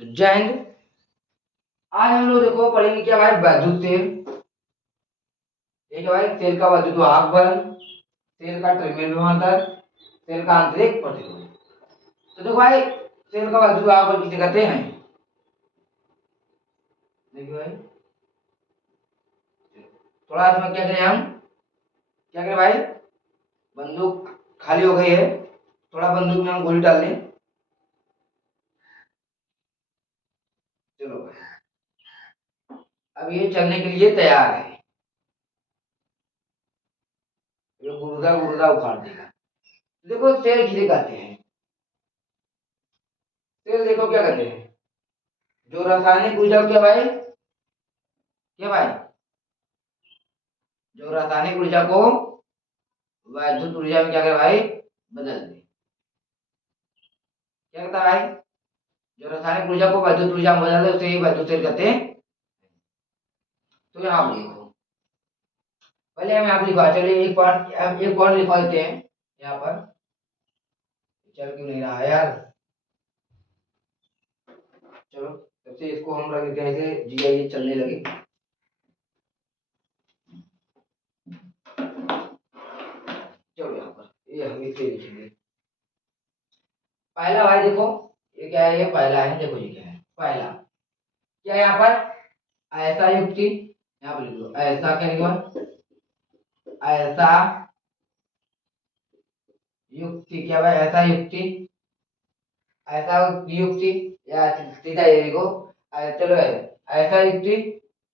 तो जय हिंद। आज हम लोग देखो पढ़ेंगे क्या भाई, वैद्युत तेल। ठीक है भाई, तेल का वैद्युत वाहक बल, तेल का टर्मिनल विभवांतर, तेल का आंतरिक प्रतिरोध। तो देखो भाई, तेल का वैद्युत वाहक बल किसे कहते हैं? देखिए भाई, थोड़ा इसमें क्या करें, हम क्या करें भाई, बंदूक खाली हो गई है, थोड़ा बंदूक में हम गोली डाल लें। चलो भाई, अब ये चलने के लिए तैयार है। ये गुर्दा गुर्दा उखाड़ देगा। देखो तेल किसे कहते हैं? तेल देखो क्या कहते हैं, जो रासायनिक ऊर्जा क्या भाई, क्या भाई, जो रासायनिक ऊर्जा को वैद्युत ऊर्जा में क्या करे भाई, बदल दे। क्या कहता है भाई, जो रासायनिक ऊर्जा को वैद्युत ऊर्जा में बदल दे उसे ही वैद्युत तेल कहते हैं। तो यहाँ पर लिखो, पहले हम यहाँ पर लिखवा, चलिए एक पॉइंट लिखवा देते हैं यहाँ पर। चल क्यों नहीं रहा है यार, चलो तब से इसको हम रख देते हैं, जी ये चलने लगे। चलो यहाँ पर ये हम इसे लिखेंगे। पहला भाई देखो, ये क्या है, ये पहला है, देखो ये क्या है पहला, क्या है यहाँ पर, ऐसा युक्ति। यहाँ पर लिख दो ऐसा, क्या लिखो, ऐसा युक्ति, क्या भाई, ऐसा युक्ति, ऐसा युक्ति, या सीधा ये लिखो, चलो ऐसा युक्ति,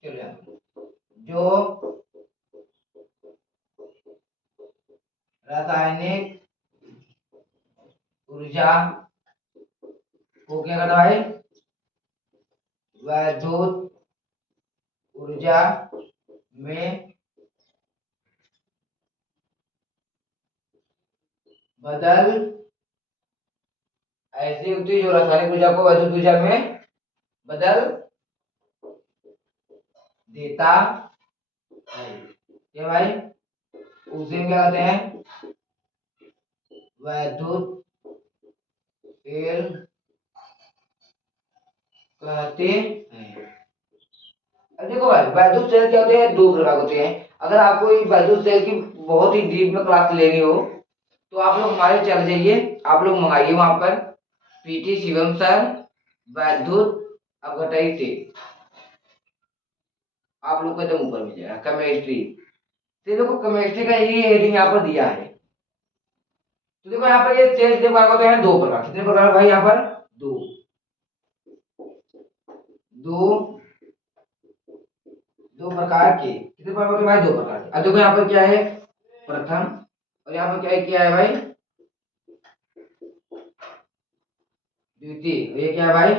चलो यहाँ पर, जो रासायनिक ऊर्जा को क्या करता है, वैद्युत ऊर्जा में बदल, ऐसी युक्ति जो रासायनिक ऊर्जा को वैद्युत ऊर्जा में बदल देता है। क्या भाई, उसे क्या कहते हैं, वैद्युत तेल कहते हैं। अब देखो भाई, वैद्युत सेल क्या होते हैं, दो प्रकार होते हैं। अगर आपको वैद्युत सेल की बहुत ही डीप में क्लास लेनी हो तो आप लोग हमारे चल जाइए, आप लोग मंगाइए वहां पर, पीटी शिवम सर वैद्युत अपघटयी तेल, आप लोग को एकदम ऊपर मिल जाएगा। केमिस्ट्री, तो देखो केमिस्ट्री का ये हेडिंग यहाँ पर दिया है। तो देखो यहाँ पर ये सेल कितने प्रकार होते हैं, दो प्रकार। कितने प्रकार भाई, यहाँ पर दो, दो दो प्रकार के, कितने प्रकार होते हैं भाई, दो प्रकार के। अब देखो यहाँ पर क्या है, प्रथम, और यहाँ पर क्या है भाई, द्वितीय। ये क्या है भाई,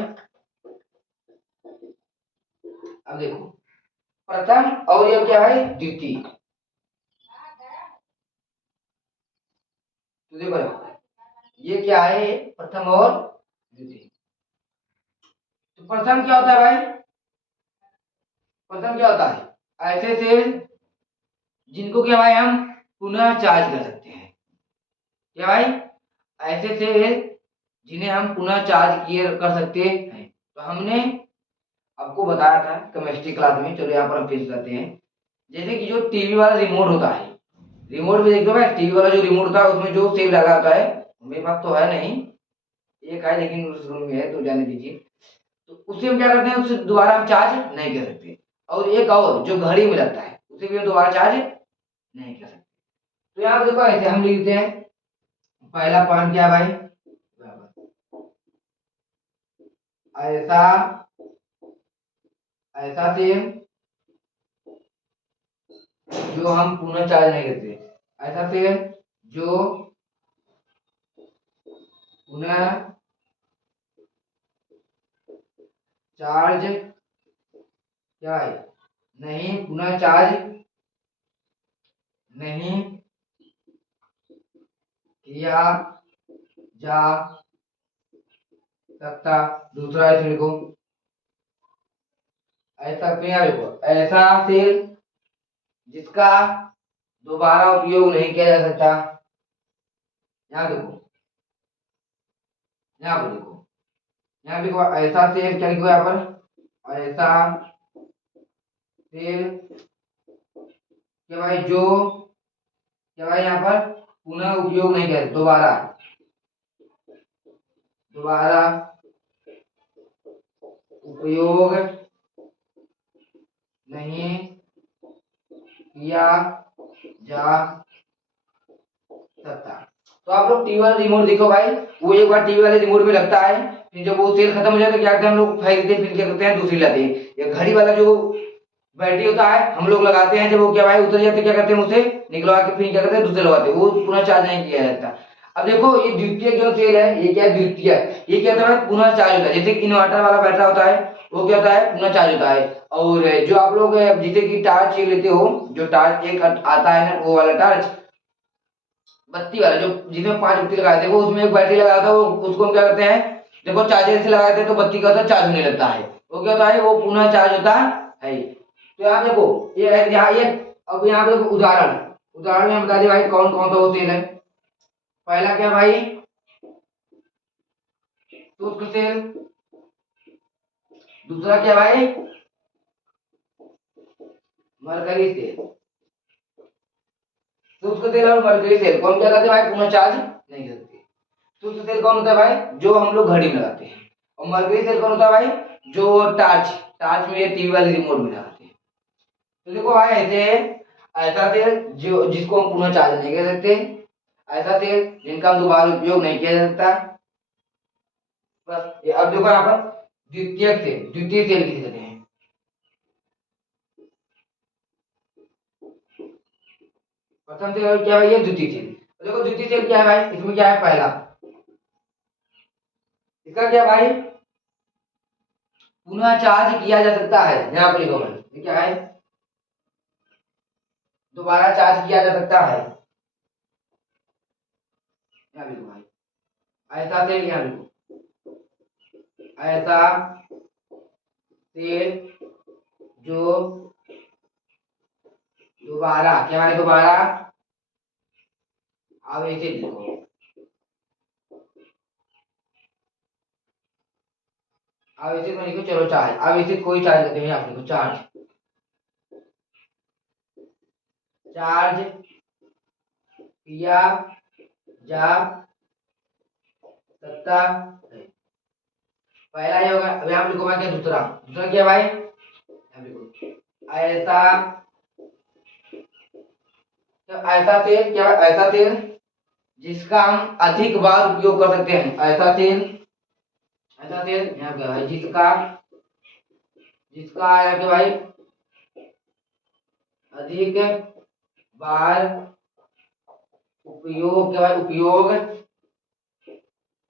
अब देखो प्रथम और ये क्या है, द्वितीय। तो देखो ये क्या है, प्रथम और द्वितीय। तो प्रथम क्या होता है भाई, प्रथम क्या होता है, ऐसे सेल जिनको क्या भाई हम पुनः चार्ज कर सकते हैं। क्या भाई, ऐसे सेल जिन्हें हम पुनः चार्ज किए कर सकते हैं। तो हमने आपको बताया था केमिस्ट्री क्लास में, चलो यहाँ पर हम फिर करते हैं। जैसे कि जो टीवी वाला रिमोट होता है, रिमोट में देख दो भाई, टीवी वाला जो रिमोट होता है उसमें जो सेल लगा होता है, मेरे पास तो है नहीं, एक है लेकिन उस रूम में है तो जाने दीजिए। तो उसे हम क्या करते हैं, उसे दोबारा हम चार्ज नहीं कर सकते। और एक और जो घड़ी में लगता है उसे भी हम दोबारा चार्ज नहीं कर सकते। तो यहाँ पे देखो ऐसे हम लिखते हैं, पहला पॉइंट क्या भाई, ऐसा ऐसा सेल जो हम पुनः चार्ज नहीं करते, ऐसा सेल जो पुनः चार्ज क्या है, नहीं पुनः चार्ज नहीं किया जा सकता। दूसरा है को ऐसा देखो, ऐसा सेल जिसका दोबारा उपयोग नहीं किया जा सकता। यहाँ देखो, यहाँ पर देखो, यहाँ लिखो ऐसा तेल, क्या लिखो यहाँ पर, ऐसा तेल क्या भाई जो, क्या भाई यहाँ पर पुनः उपयोग नहीं कर, दोबारा दोबारा उपयोग नहीं किया जा सकता। तो आप लोग टीवी वाला रिमोट देखो भाई, वो एक बार टीवी वाले रिमोट में लगता है, फिर जब वो तेल खत्म हो जाए तो क्या करते हैं हम लोग, फेंक देते हैं, फिर क्या करते हैं दूसरी लाते हैं। ये घड़ी वाला जो बैटरी होता है हम लोग लगाते हैं, जब वो क्या भाई उतर जाते क्या करते हैं उसे निकलवा के फिर क्या करते हैं दूसरे लगाते हैं, वो पुनः चार्ज नहीं किया जाता। अब देखो ये द्वितीय जो तेल है ये क्या है, द्वितीय, ये क्या होता है पुनः चार्ज होता है, जैसे इन्वर्टर वाला बैटरी होता है वो क्या होता है पुनः चार्ज होता है। और जो आप लोग जैसे कि टार्च लेते हो, जो टार्च एक आता है ना वो वाला टार्च, बत्ती वाला जो जिसमें 5 बत्ती लगाए थे, वो उसमें एक बैटरी लगाया था, वो उसको हम क्या करते हैं देखो चार्जर से लगाते हैं तो बत्ती का होता चार्ज होने लगता है, वो क्या होता है वो पुनः चार्ज होता है। तो यहाँ देखो ये है यहाँ ये, अब यहाँ पे देखो उदाहरण, उदाहरण में बता दे भाई कौन कौन सा वो तेल है। पहला क्या भाई, शुष्क तेल, दूसरा क्या भाई मरकरी तेल, शुष्क तेल और मरकरी तेल कौन क्या करते हैं भाई पुनः चार्ज नहीं करते। शुष्क तेल कौन होता है भाई जो हम लोग घड़ी में लगाते हैं, और मरकरी तेल कौन होता है भाई जो टार्च टार्च में टीवी वाले रिमोट में लगाते हैं। तो देखो भाई ऐसे ऐसा तेल जो जिसको हम पुनः चार्ज नहीं कर सकते, ऐसा तेल जिनका हम दोबारा उपयोग नहीं किया जा सकता। बस ये अब देखो यहाँ पर द्वितीय तेल किसे कहते हैं। प्रथम तेल क्या है भाई, ये द्वितीय तेल। तो देखो द्वितीय तेल क्या है भाई, इसमें क्या है पहला, इसका क्या भाई पुनः चार्ज किया जा सकता है, यहाँ पर लिखो भाई ये क्या है दोबारा चार्ज किया जा सकता है, यहाँ लिखो भाई ऐसा तेल, यहाँ लिखो ऐसा तेल जो दोबारा क्या भाई दोबारा आवेशित लिखो, आवेशित में लिखो चलो चार्ज, आवेशित कोई चार्ज करते हैं, यहाँ लिखो चार्ज, चार्ज किया जा सकता है। पहला ये होगा, अब यहाँ लिखो भाई क्या दूसरा, दूसरा क्या भाई यहाँ लिखो ऐसा, तो ऐसा तेल क्या भाई ऐसा तेल जिसका हम अधिक बार उपयोग कर सकते हैं, ऐसा तेल, ऐसा तेल यहाँ पे भाई जिसका, जिसका यहाँ पे भाई अधिक बार उपयोग क्या भाई उपयोग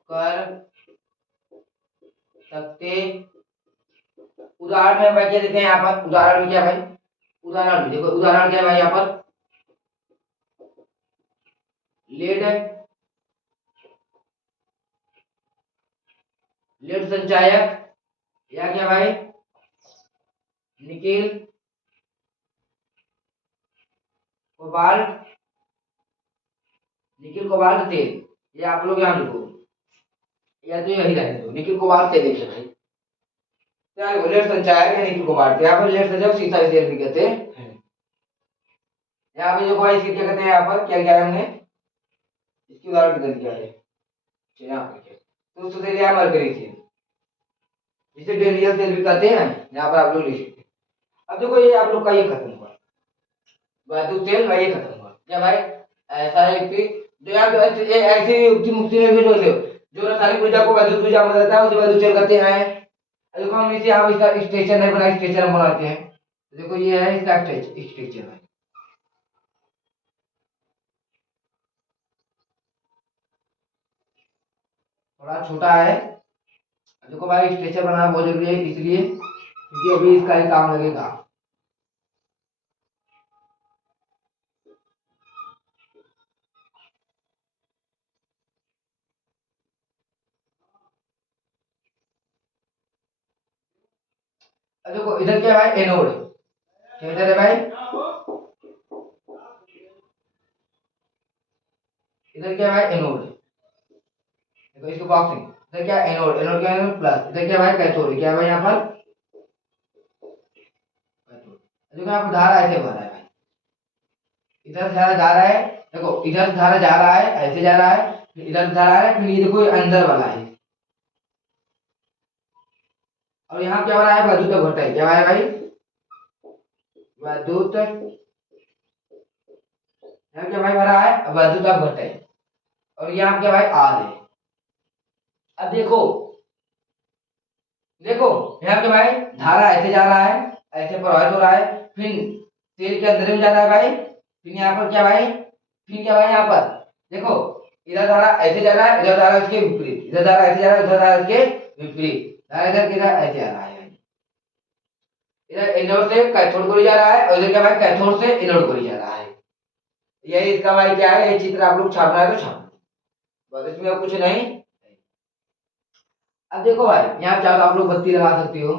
कर सकते। उदाहरण में भाई क्या देते हैं यहाँ पर, उदाहरण में क्या भाई, उदाहरण में देखो उदाहरण क्या है भाई यहाँ पर लेड, लेड संचायक, या क्या भाई निकेल कोबाल्ट, निकेल कोबाल्ट तेल, ये आप लोग यहाँ लिखो, या तो यही रहने दो निकेल कोबाल्ट तेल देखिए भाई क्या लिखो लेड संचायक या निकेल कोबाल्ट, यहाँ पर लेड संचायक सीसा तेल भी कहते हैं। यहाँ पे देखो भाई इसके क्या कहते हैं, यहाँ पर क्या क्या है हमने इसकी उदाहरण किधर दिया है, यहाँ पर क्या तो उससे तेल यहाँ मरकरी तेल, जिसे डेलियल तेल भी कहते हैं, यहाँ पर आप लोग लिख सकते हैं। अब देखो ये आप लोग का ये खत्म हुआ, वैद्युत तेल भाई ये खत्म हुआ क्या भाई, ऐसा है कि जो यहाँ पे ऐसी युक्ति मुक्ति में भी जो रासायनिक ऊर्जा को वैद्युत ऊर्जा में बदलता है उसे वैद्युत तेल कहते हैं। देखो हम इसे यहाँ इसका स्ट्रक्चर नहीं बना, स्ट्रक्चर हम बनाते हैं, देखो ये है इसका स्ट्रक्चर है, थोड़ा छोटा है। देखो भाई स्ट्रक्चर बनाना बहुत जरूरी है इसलिए क्योंकि अभी इसका ही काम लगेगा। अब देखो इधर क्या है भाई एनोड, क्या इधर है भाई, इधर क्या है भाई एनोड, देखो इसको बॉक्सिंग इधर क्या एनोड, एनोड क्या है प्लस, इधर क्या भाई कैथोड, क्या है भाई यहाँ पर कैथोड। देखो यहाँ पर धारा ऐसे बह रहा है भाई, इधर धारा जा रहा है, देखो इधर धारा जा रहा है ऐसे जा रहा है, फिर इधर धारा आ रहा है, फिर ये देखो अंदर वाला है, और यहाँ क्या हो रहा है विद्युत घटाई, क्या है भाई विद्युत, यहाँ क्या भाई भरा है विद्युत घटाई, और यहाँ क्या भाई आर है। अब देखो देखो यहाँ पे भाई धारा ऐसे जा रहा है, ऐसे प्रवाहित हो रहा है, फिर तेल के अंदर में जा रहा है भाई, फिर यहाँ पर क्या भाई, फिर क्या भाई यहाँ पर देखो इधर धारा ऐसे जा रहा है, इधर धारा इसके विपरीत, इधर धारा ऐसे जा रहा है, उधर धारा इसके विपरीत, धारा इधर किधर ऐसे आ रहा है, इधर एनोड से कैथोड को ले जा रहा है, और इधर क्या भाई कैथोड से एनोड को ले जा रहा है। यही इसका भाई क्या है, ये चित्र आप लोग छापना है तो छाप, बस इसमें अब कुछ नहीं। अब देखो भाई यहाँ चाहो तो आप लोग बत्ती लगा सकते हो।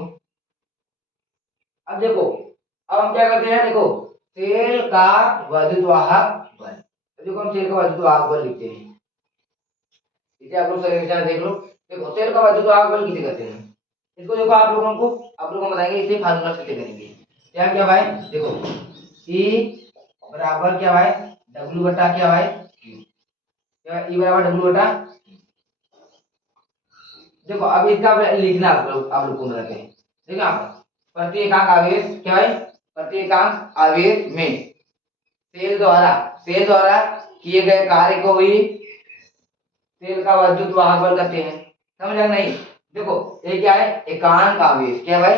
अब देखो अब हम क्या करते हैं, देखो तेल का विद्युत वाहक बल, देखो हम तेल का विद्युत वाहक बल लिखते हैं, इसे आप लोग सही से देख लो। देखो तेल का विद्युत वाहक बल किसे कहते हैं, इसको देखो आप लोगों को बताएंगे, इसे फार्मूला कैसे करेंगे। क्या क्या भाई देखो E बराबर क्या भाई W बटा क्या भाई Q, क्या E बराबर W बटा, देखो अब इसका लिखना आप लोग को रखे, देखो यहाँ पर प्रति एकांक आवेश क्या है, प्रति एकांक आवेश में सेल द्वारा किए गए कार्य को ही सेल का विद्युत वाहक बल कहते हैं, समझ नहीं। देखो ये क्या है एकांक आवेश, क्या भाई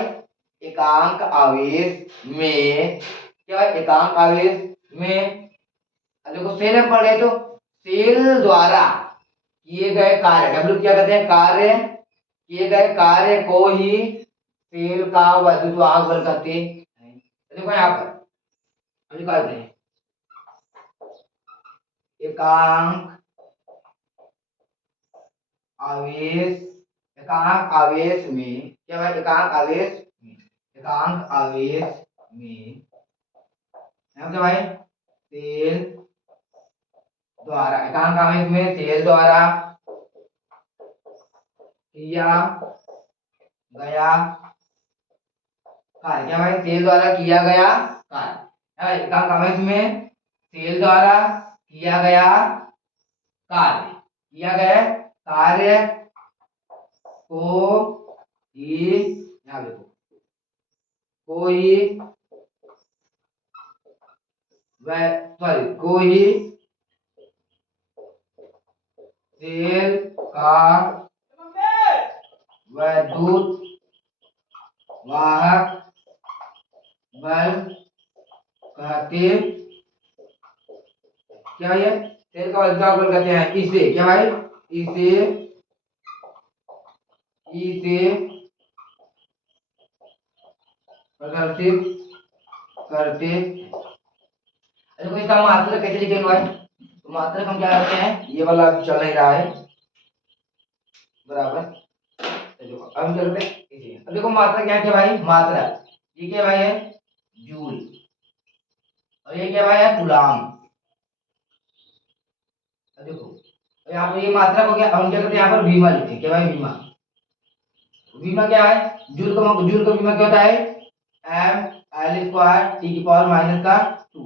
एकांक आवेश में, क्या है एकांक आवेश में, देखो सेल हम पढ़ रहे तो सेल द्वारा किए गए कार्य, डब्ल्यू क्या कहते हैं कार्य, किए गए कार्य को ही सेल का विद्युत वाहक बल कहते हैं। देखो यहाँ पर निकालते हैं एकांक आवेश, एकांक आवेश में क्या भाई एकांक आवेश में, एकांक आवेश में क्या भाई सेल द्वारा, एकांक आवेश में सेल द्वारा किया गया कार्य, क्या भाई सेल द्वारा किया गया कार्य, एकांक आवेश में सेल द्वारा किया गया कार्य, किया गया कार्य को ही, यहाँ देखो को ही सॉरी को ही सेल का विद्युत वाहक बल कहते, क्या ये सेल का विद्युत वाहक बल कहते हैं, इसे क्या भाई इसे इसे प्रदर्शित करते। देखो इसका मात्रक कैसे लिखेंगे भाई, तो मात्रक हम क्या करते हैं, ये वाला अभी चल नहीं रहा है बराबर, देखो अब हम चलते हैं, अब देखो मात्रक क्या है भाई, मात्रक ये क्या भाई है जूल, और ये क्या भाई है कूलाम। देखो यहाँ पे ये मात्रक हो गया, हम क्या करते हैं यहाँ पर बीमा लिखते हैं, क्या भाई बीमा, बीमा क्या है जूल का बीमा क्या होता है एम एल स्क्वायर टी की पावर माइनस का 2,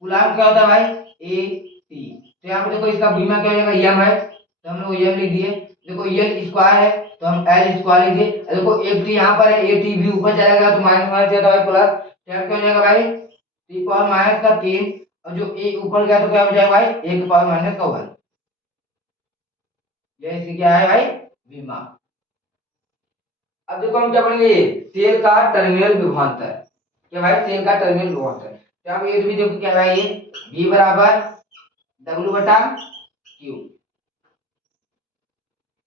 कूलाम क्या होता है भाई ए टी, तो यहाँ पे देखो इसका बीमा क्या हो जाएगा एम है, तो हम लोग एम लिख दिए, देखो एल स्क्वायर है तो हम एल स्क्वायर लिख दिए, देखो एक टी यहाँ पर है, ए टी भी ऊपर चलेगा तो माइनस माइनस जाता है प्लस, क्या क्या हो जाएगा भाई टी पावर माइनस का 3, और जो ए ऊपर गया तो क्या हो जाएगा भाई ए की पावर माइनस का 1, ये इसकी क्या है भाई बीमा। अब देखो हम क्या पढ़ेंगे सेल का टर्मिनल विभवांतर, क्या भाई सेल का टर्मिनल विभवांतर, तो आप ये भी देखो क्या भाई V बराबर W बटा Q,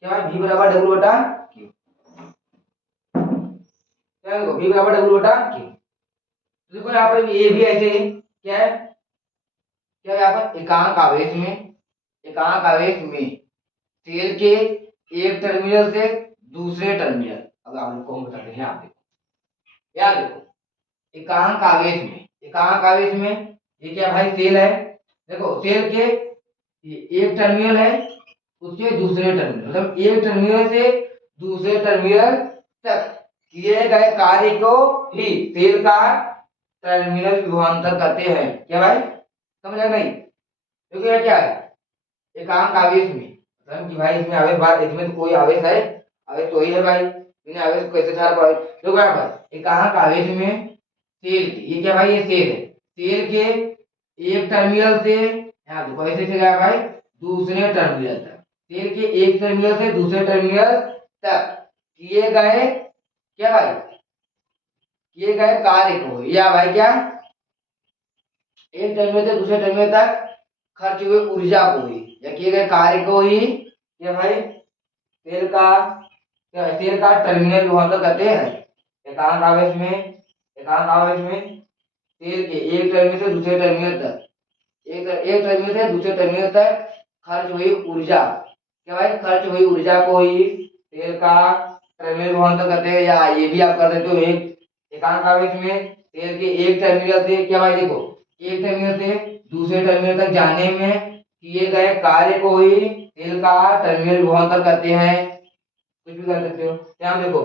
क्या भाई V बराबर W बटा Q, क्या देखो V बराबर W बटा Q, देखो यहाँ पर ये भी ऐसे क्या है, क्या यहाँ पर एकांक आवेश में, एकांक आवेश में सेल के एक टर्मिनल से दूसरे टर्मिनल, अब आप लोग को हम बताते हैं, आप देखो याद देखो एकांक आवेश में, एकांक आवेश में ये क्या भाई सेल है, देखो सेल के एक टर्मिनल है उसके दूसरे टर्मिनल, मतलब एक टर्मिनल से दूसरे टर्मिनल तक किए गए कार्य को ही सेल का टर्मिनल विभवांतर कहते हैं। क्या भाई, समझ आया नहीं? क्योंकि यह क्या है, एकांक आवेश में, मतलब कि भाई इसमें आवेश बार, इसमें तो कोई आवेश है, आवेश तो ही है भाई, बिना आवेश को कैसे धारा पाए। तो बराबर एकांक आवेश में सेल के, ये क्या भाई, ये सेल है, सेल के एक टर्मिनल से, यहाँ देखो ऐसे चला भाई दूसरे टर्मिनल तक, सेल के एक टर्मिनल से दूसरे टर्मिनल तक किए गए, क्या भाई, किए गए कार्य को, या भाई क्या, एक टर्मिनल से दूसरे टर्मिनल तक खर्च हुए ऊर्जा को ही, या किए गए कार्य को ही, ये भाई सेल का, सेल का टर्मिनल विभवांतर कहते हैं। एकांक आवेश में, एकांक आवेश में सेल के एक टर्मिनल से दूसरे टर्मिनल तक, एक टर्मिनल से दूसरे टर्मिनल तक खर्च हुई ऊर्जा, क्या भाई, खर्च हुई ऊर्जा को ही सेल का टर्मिनल विभवांतर कहते हैं। या ये भी आप कर देते हो, एक एकांक आवेश में सेल के एक टर्मिनल से, क्या भाई देखो, एक टर्मिनल से दूसरे टर्मिनल तक जाने में किए गए कार्य को ही सेल का टर्मिनल विभवांतर कहते हैं। कुछ भी कर सकते हो। यहाँ देखो,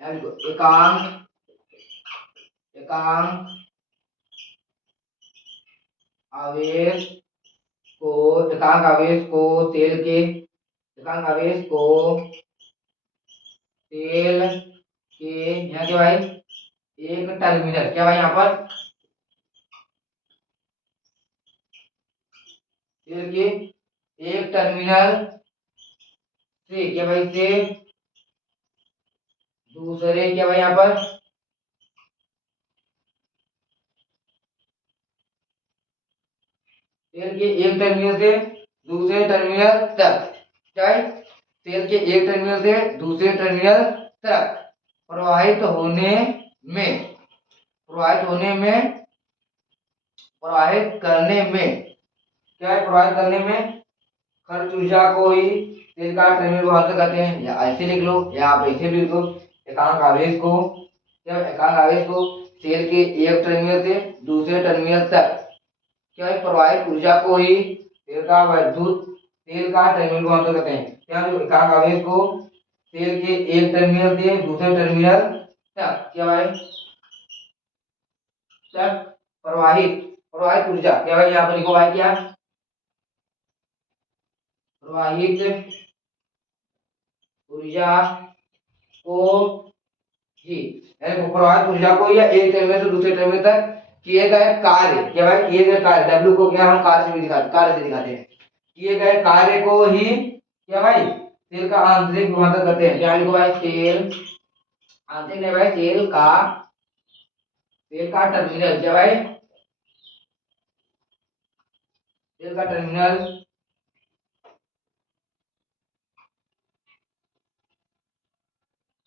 यहाँ देखो एकांक, एकांक आवेश को, एकांक आवेश को सेल के, एकांक आवेश को सेल के, यहाँ के भाई एक टर्मिनल, क्या भाई, यहाँ पर सेल के एक टर्मिनल से, क्या भाई, से दूसरे, क्या भाई, यहाँ पर सेल के एक टर्मिनल से दूसरे टर्मिनल तक, क्या है, सेल के एक टर्मिनल से दूसरे टर्मिनल तक प्रवाहित होने में, प्रवाहित होने में, प्रवाहित करने में, क्या है, प्रवाहित करने में खर्च ऊर्जा को ही सेल का टर्मिनल विभवांतर कहते हैं। या ऐसे लिख लो, या आप ऐसे भी लिख लो, एकांक आवेश को, क्या, एकांक आवेश को सेल के एक टर्मिनल से दूसरे टर्मिनल तक, क्या है, प्रवाहित ऊर्जा को ही सेल का वैद्युत, सेल का टर्मिनल विभवांतर कहते हैं। क्या, जो एकांक आवेश को सेल के एक टर्मिनल से दूसरे टर्मिनल तक, क्या भाई, तक प्रवाहित, प्रवाहित ऊर्जा, क्या भाई, यहाँ पर लिखो भाई, क्या, प्रवाहित ऊर्जा को ही, प्रवाहित ऊर्जा को या एक टर्मिनल से दूसरे टर्मिनल तक किए गए कार्य, क्या भाई, किए गए कार्य, डब्ल्यू को क्या हम कार्य से भी दिखाते, कार्य से दिखाते हैं, किए गए कार्य को ही, क्या भाई, सेल का आंतरिक विभवांतर करते हैं। क्या लिखो भाई, सेल, आंतरिक नहीं भाई, सेल का, सेल का टर्मिनल, क्या भाई, सेल का टर्मिनल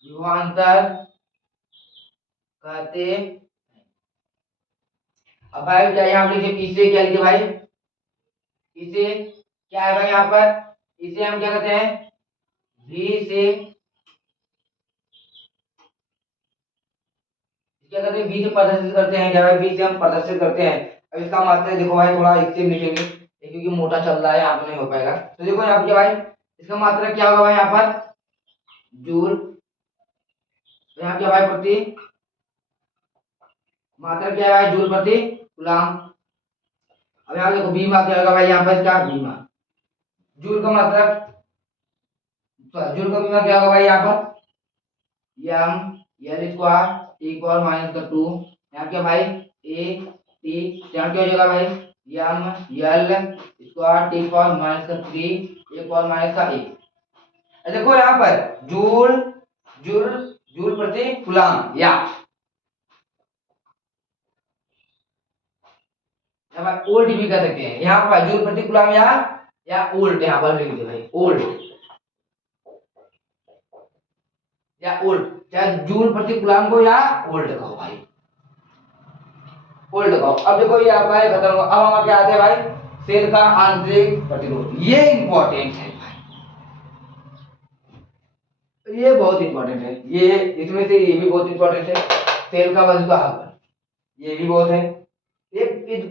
विभवांतर कहते। अब भाई क्या यहाँ पे लिखे, इसे क्या लिखे भाई, इसे क्या है भाई, यहाँ पर इसे हम क्या कहते हैं, V से, क्या कहते हैं, V से प्रदर्शित करते हैं। क्या भाई, V से हम प्रदर्शित करते हैं। अब इसका मात्रा देखो भाई, थोड़ा इससे लिखेंगे क्योंकि मोटा चल रहा है, यहाँ पे नहीं हो पाएगा। तो देखो यहाँ पे क्या भाई, इसका मात्रा क्या होगा भाई, यहाँ पर जूल, यहाँ क्या भाई, प्रति मात्रा क्या है भाई, जूल प्रति कूलम। अब यहाँ देखो बीमा क्या होगा भाई, यहाँ पर क्या, बीमा, जूल का मात्रा, जूल का बीमा क्या होगा भाई, यहाँ पर M L square T power minus का 2, यहाँ क्या भाई, ए टी, यहाँ क्या हो जाएगा भाई, M L square T power minus का 3 ए पावर माइनस का 1। देखो यहाँ पर जूल, जूल, जूल प्रति कूलम, या ओल्ट भी कर सकते हैं। यहाँ पर जूल प्रति कूलम या ओल्ट, यहाँ पर लिख दे भाई, ओल्ट या ओल्ट, चाहे जूल प्रति कूलम को या ओल्ट कहो भाई, ओल्ट कहो। अब देखो ये आपका है खत्म। अब हमारा क्या आता है भाई, सेल का आंतरिक प्रतिरोध, ये इंपॉर्टेंट है भाई, ये बहुत इंपॉर्टेंट है, ये इसमें से ये भी बहुत इंपॉर्टेंट है, सेल का वजन का हल, ये भी बहुत है। ये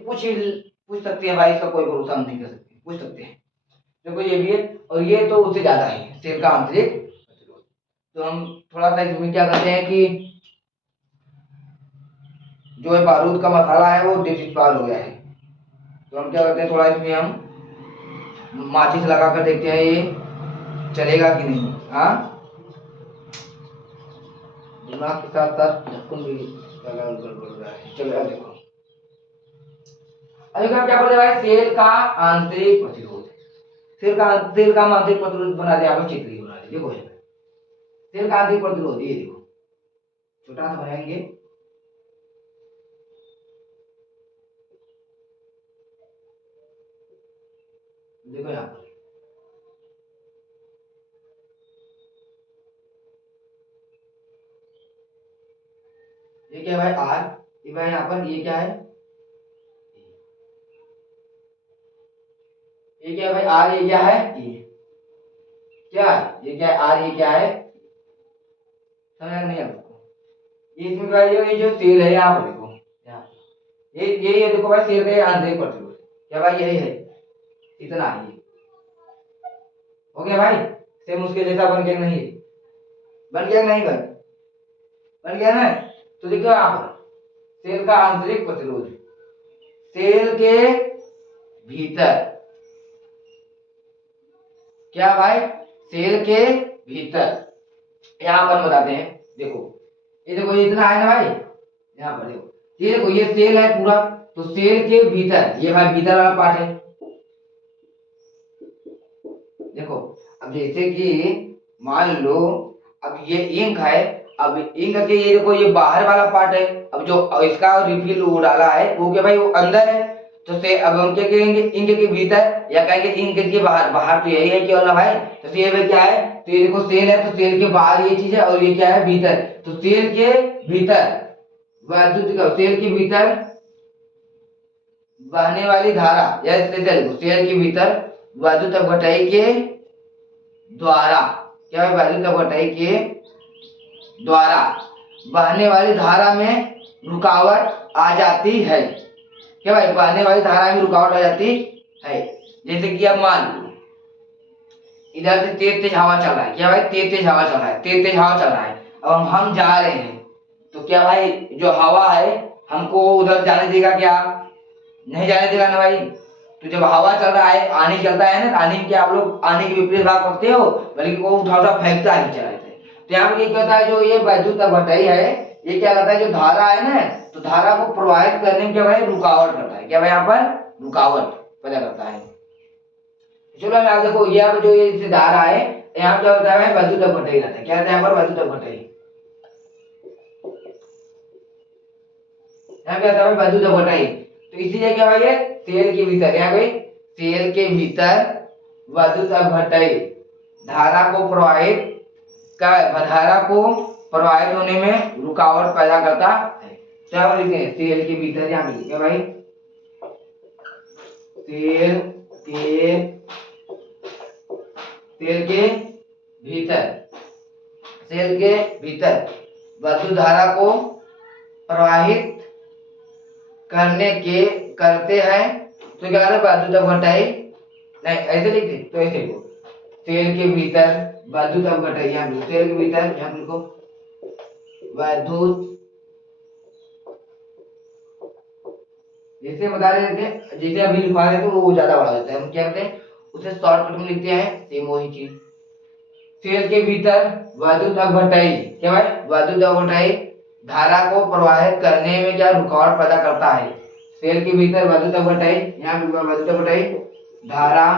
पूछ सकते हैं भाई, इसका कोई भरोसा नहीं कर सकते, पूछ सकते हैं। देखो ये भी है और ये तो उससे ज्यादा है सेल का आंतरिक प्रतिरोध। तो हम थोड़ा सा इसमें क्या करते हैं कि जो है बारूद का मसाला है वो डिस्पार हो गया है, तो हम क्या करते हैं थोड़ा इसमें हम माचिस लगा कर देखते हैं ये चलेगा कि नहीं। हाँ, दिमाग के साथ साथ ढक्कन भी लगा गड़बड़ हो रहा है। चलो अब देखो, अब हम क्या बोलते हैं भाई, सेल का आंतरिक प्रतिरोध। सेल का हम आंतरिक प्रतिरोध बना दिया, आपको चित्र ही बना दिया। देखो सेल का आंतरिक प्रतिरोध ये देखो, छोटा सा बनाएंगे। देखो यहाँ पर ये क्या है भाई, आर। ये भाई यहाँ पर ये क्या है, ये क्या है भाई आर, ये क्या है, ये क्या है, ये क्या है आर, ये क्या है, समझ नहीं आपको। ये इसमें भाई ये जो सेल है यहाँ पर देखो, यहाँ ये देखो भाई सेल का आंतरिक प्रतिरोध क्या भाई यही है, इतना है ये। हो गया भाई, सेम उसके जैसा बन गया नहीं, बन गया नहीं भाई, बन गया ना। तो देखो यहाँ पर सेल का आंतरिक प्रतिरोध, सेल के भीतर क्या भाई, सेल के भीतर यहाँ पर बताते हैं। देखो ये देखो ये इतना है ना भाई, यहाँ पर देखो ये देखो ये सेल है पूरा, तो सेल के भीतर ये भाई भीतर वाला पार्ट है। देखो अब जैसे कि मान लो अब ये इंक है, अब इंक के ये देखो ये बाहर वाला पार्ट है, अब जो इसका रिफिल वो डाला है वो क्या भाई वो अंदर है। तो से अब हम क्या कहेंगे इंक के भीतर या कहेंगे इंक के बाहर, बाहर तो यही है केवल ना भाई। तो सेल में क्या है, तो ये देखो सेल है तो सेल के बाहर ये चीज है और ये क्या है भीतर। तो सेल के भीतर वैद्युत का, सेल के भीतर बहने वाली धारा या सेल के भीतर वैद्युत अपघटई के द्वारा क्या है, वैद्युत अपघटई के द्वारा बहने वाली धारा में रुकावट आ जाती है। क्या भाई बहने वाली धारा में रुकावट आ जाती है। जैसे कि अब मान लो इधर से तेज तेज हवा चल रहा है, क्या भाई तेज तेज हवा चल रहा है, तेज तेज हवा चल रहा है। अब हम जा रहे हैं तो क्या भाई जो हवा है हमको उधर जाने देगा क्या, नहीं जाने देगा ना भाई। तो जब हवा चल रहा है, आनी चलता है ना, आनी क्या आप लोग आने के विपरीत भाग करते हो, बल्कि वो उठा उठा फेंकता ही चला जाता है। तो यहाँ पर ये कहता है जो ये वैद्युत अपघटई है ये क्या करता है, जो धारा है ना तो धारा को प्रवाहित करने में क्या भाई रुकावट करता है, क्या भाई यहाँ पर रुकावट पैदा करता है। चलो आप देखो ये आप जो ये धारा है यहाँ क्या होता है वैद्युत अपघटई रहता है, क्या रहता है यहाँ पर वैद्युत अपघटई, यहाँ क्या होता है वैद्युत अपघटई। तो इसीलिए क्या भाई ये सेल के भीतर, यहाँ भाई सेल के भीतर वैद्युत अपघटई धारा को प्रवाहित का, धारा को प्रवाहित होने में रुकावट पैदा करता है। क्या लिखते हैं सेल के भीतर, यहाँ पे क्या भाई सेल के भीतर वैद्युत धारा को प्रवाहित करते हैं। तो क्या है वैद्युत अपघटई, नहीं ऐसे लिखते तो ऐसे लिखो सेल के भीतर वैद्युत अपघटई, यहाँ पे सेल के भीतर यहाँ पे लिखो वैद्युत, जैसे बता रहे थे जैसे अभी लिखवा रहे थे वो ज्यादा बड़ा होता है, हम क्या करते हैं उसे शॉर्टकट में लिखते हैं सेम वही चीज। सेल के भीतर वैद्युत अपघटई, क्या भाई वैद्युत अपघटई धारा को प्रवाहित करने में क्या रुकावट पैदा करता है। सेल के भीतर वैद्युत अपघटई, यहाँ पे वैद्युत अपघटई धारा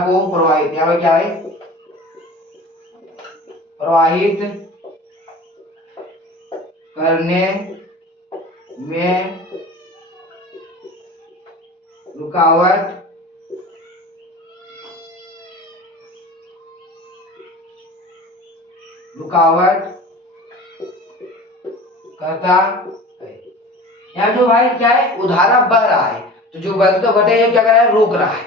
को प्रवाहित, यहाँ पे क्या है प्रवाहित करने में रुकावट करता है। यहाँ जो भाई क्या है वो धारा बह रहा है, तो जो वैद्युत अपघटई क्या कर रहा है रोक रहा है।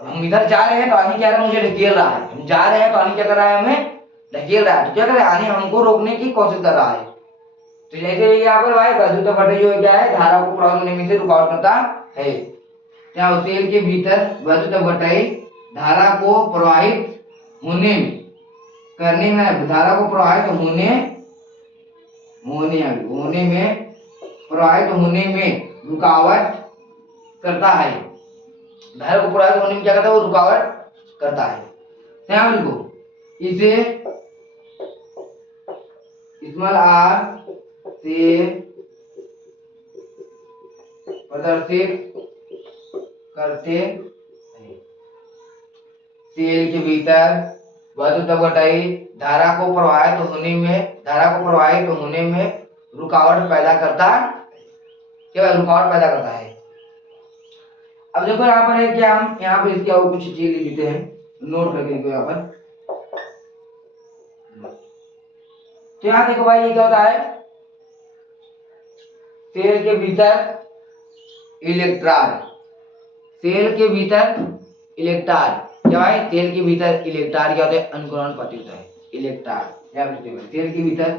अब हम इधर जा रहे हैं तो आनी क्या कर रहा है मुझे ढकेल रहा है, हम जा रहे हैं तो आनी क्या कर रहा है हमें ढकेल रहा है। तो क्या कर रहा है आनी हमको रोकने की कोशिश कर रहा है। तो जैसे यहाँ पर भाई वैद्युत अपघटई जो क्या है धारा को प्रवाहित होने में से रुकावट करता है। क्या तेल के भीतर वैद्युत अपघटन धारा को प्रवाहित होने करने में धारा को प्रवाहित होने में रुकावट करता है। धारा को प्रवाहित होने में क्या करता है, वो रुकावट करता है। ध्यान रखो, इसे स्मॉल आर से प्रदर्शित करते हैं। सेल के भीतर वैद्युत अपघटन धारा को प्रवाहित होने में रुकावट पैदा करता है। क्या रुकावट पैदा करता है। अब देखो यहाँ पर है क्या, हम यहाँ पर इसके और कुछ चीज लिखते हैं, नोट करके इनको यहाँ पर। तो यहाँ देखो भाई, ये क्या होता है, सेल के भीतर इलेक्ट्रॉन, क्या भाई, सेल के भीतर इलेक्ट्रॉन क्या होता है, अनुकरण पति होता है इलेक्ट्रॉन। यहाँ पे सेल के भीतर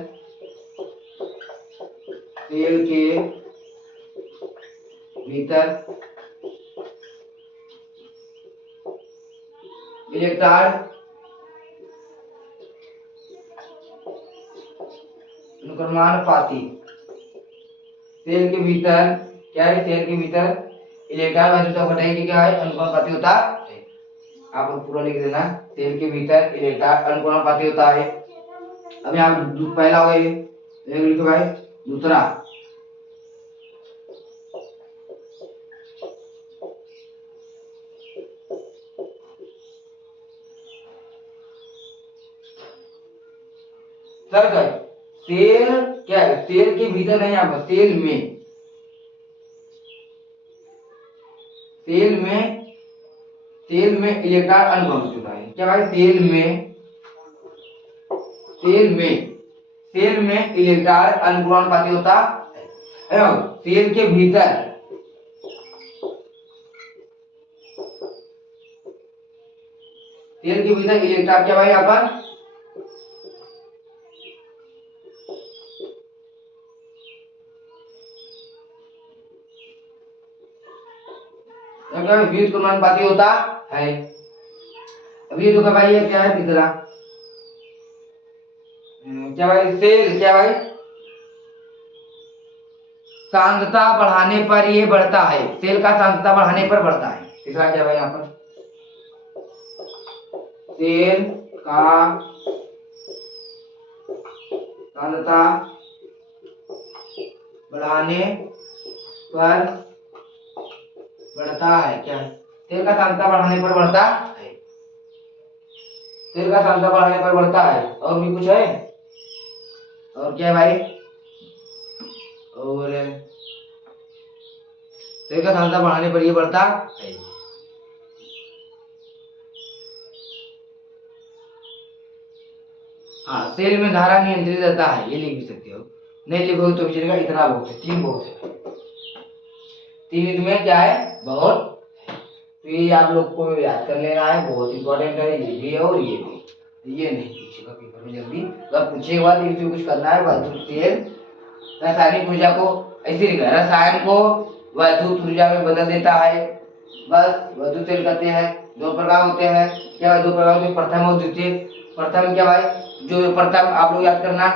इलेक्ट्रॉन अनुक्रमानुपाती, सेल के भीतर क्या है, सेल के भीतर इलेक्ट्रॉन वैद्युत अपघटन की क्या है, अनुक्रमानुपाती होता है। आप पूरा लिख देना, सेल के भीतर इलेक्ट्रॉन अनुक्रमानुपाती होता है। अब यहाँ पहला हो गया, लिखो भाई दूसरा, सेल क्या है, सेल के भीतर नहीं, यहाँ पर सेल में इलेक्ट्रॉन अनुक्रमित होता है। क्या भाई, सेल में इलेक्ट्रॉन अनुक्रमानुपाती होता है। सेल के भीतर इलेक्ट्रॉन क्या भाई, यहाँ पर व्युत्क्रमानुपाती होता है। अभी तो भाई ये क्या है, तीसरा क्या भाई, सेल क्या भाई, सांद्रता बढ़ाने पर ये बढ़ता है। सेल का सांद्रता बढ़ाने पर बढ़ता है। तीसरा क्या भाई, यहाँ पर सेल का सांद्रता बढ़ाने पर बढ़ता है। क्या, तेल का सांद्रता बढ़ाने पर बढ़ता है, तेल का सांद्रता बढ़ाने पर बढ़ता है। और भी कुछ है, और क्या है भाई, और तेल का सांद्रता बढ़ाने पर ये बढ़ता है। हाँ, सेल में धारा नियंत्रित रहता है, ये लिख भी सकते हो, नहीं लिखोगे तो भी चलेगा। इतना बहुत है, तीन बहुत है, तीन इसमें क्या है, बहुत। तो ये आप लोग को याद कर लेना है, बहुत इंपॉर्टेंट है, ये भी है और ये भी। ये नहीं पूछेगा पेपर में जल्दी, अगर पूछेगा बाद इसमें कुछ करना है। वैद्युत तेल रासायनिक ऊर्जा को ऐसे लिखा है, रसायन को वैद्युत ऊर्जा में बदल देता है। बस वैद्युत तेल कहते हैं। दो प्रकार होते हैं, क्या दो प्रकार होते हैं, प्रथम और द्वितीय। प्रथम क्या भाई, जो प्रथम आप लोग याद करना,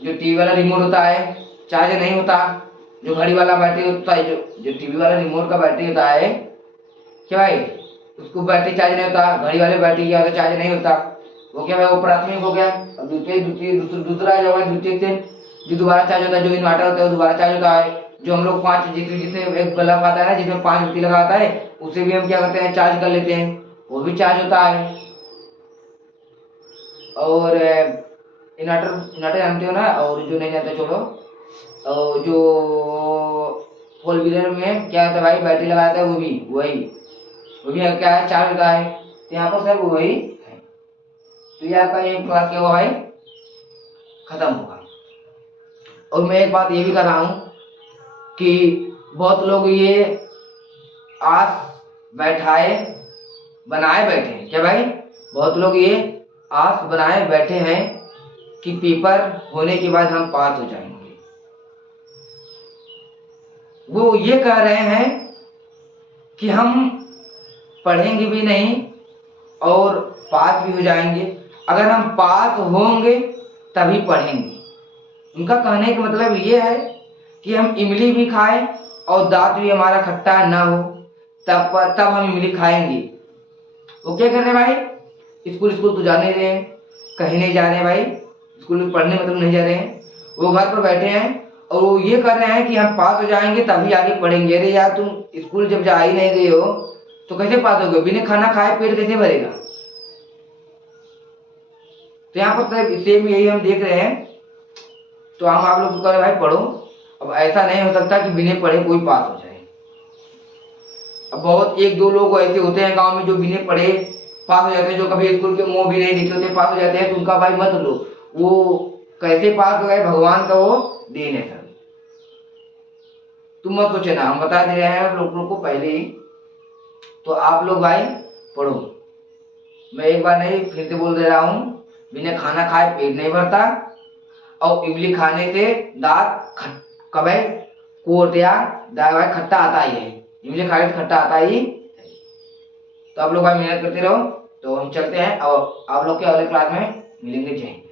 जो टीवी वाला रिमोट होता है, चार्ज नहीं होता। जो घड़ी वाला बैटरी होता है, जो टीवी वाला रिमोट का बैटरी होता है, क्या भाई, उसको बैटरी चार्ज नहीं होता। घड़ी वाले बैटरी क्या होता, चार्ज नहीं होता। वो क्या भाई, वो प्राथमिक हो गया। अब दूसरा जो है द्वितीय तेल, जो दोबारा चार्ज होता है, जो इन्वर्टर होता है वो दोबारा चार्ज होता है। जो हम लोग पांच, जिसे एक बल्ब आता है ना, जिसमें 5 बत्ती लगा आता है, उसे भी हम क्या करते हैं, चार्ज कर लेते हैं, वो भी चार्ज होता है। और इन्वर्टर जानते हो ना, और जो नहीं जानते छोड़ो। और जो फोर व्हीलर में क्या होता है भाई, बैटरी लगाता है, वो भी क्या है, चार्ज होता है। तो यहाँ पर सर वही है। तो ये आपका ये क्लास क्या हुआ भाई, खत्म होगा। और मैं एक बात ये भी कर रहा हूँ कि बहुत लोग ये आस बनाए बैठे हैं। क्या भाई, बहुत लोग ये आस बनाए बैठे हैं कि पेपर होने के बाद हम पास हो जाएंगे। वो ये कह रहे हैं कि हम पढ़ेंगे भी नहीं और पास भी हो जाएंगे। अगर हम पास होंगे तभी पढ़ेंगे। उनका कहने का मतलब ये है कि हम इमली भी खाएं और दांत भी हमारा खट्टा ना हो, तब हम इमली खाएंगे। वो क्या कर रहे हैं भाई, स्कूल स्कूल तो जाने रहे हैं, कहीं नहीं जा रहे हैं भाई, स्कूल में पढ़ने मतलब नहीं जा रहे हैं, वो घर पर बैठे हैं और वो ये कर रहे हैं कि हम पास हो जाएंगे तभी आगे पढ़ेंगे। अरे यार, तुम स्कूल जब जा ही नहीं रहे हो तो कैसे पास होगे? बिना खाना खाए पेट कैसे भरेगा? तो यहाँ पर सेम यही हम देख रहे हैं। तो हम आप लोग को कह रहे भाई पढ़ो। अब ऐसा नहीं हो सकता कि बिना पढ़े कोई पास हो जाए। अब बहुत एक दो लोग ऐसे होते हैं गांव में जो बिना पढ़े पास हो जाते हैं, जो कभी स्कूल के मुंह भी नहीं देखे होते पास हो जाते हैं। तो उनका भाई मत लो, वो कैसे पास हो गए भगवान का वो देन है सर। तुम मत सोचे ना, हम बता दे रहे हैं लोगों को पहले ही। तो आप लोग भाई पढ़ो। मैं एक बार नहीं फिर से बोल दे रहा हूँ, बिना खाना खाए पेट नहीं भरता और इमली खाने से दांत कभी कोट या दाल भाई खट्टा आता ही है। इमली खाने से खट्टा आता ही। तो आप लोग भाई मेहनत करते रहो। तो हम चलते हैं, और आप लोग के अगले क्लास में मिलेंगे। जय हिंद।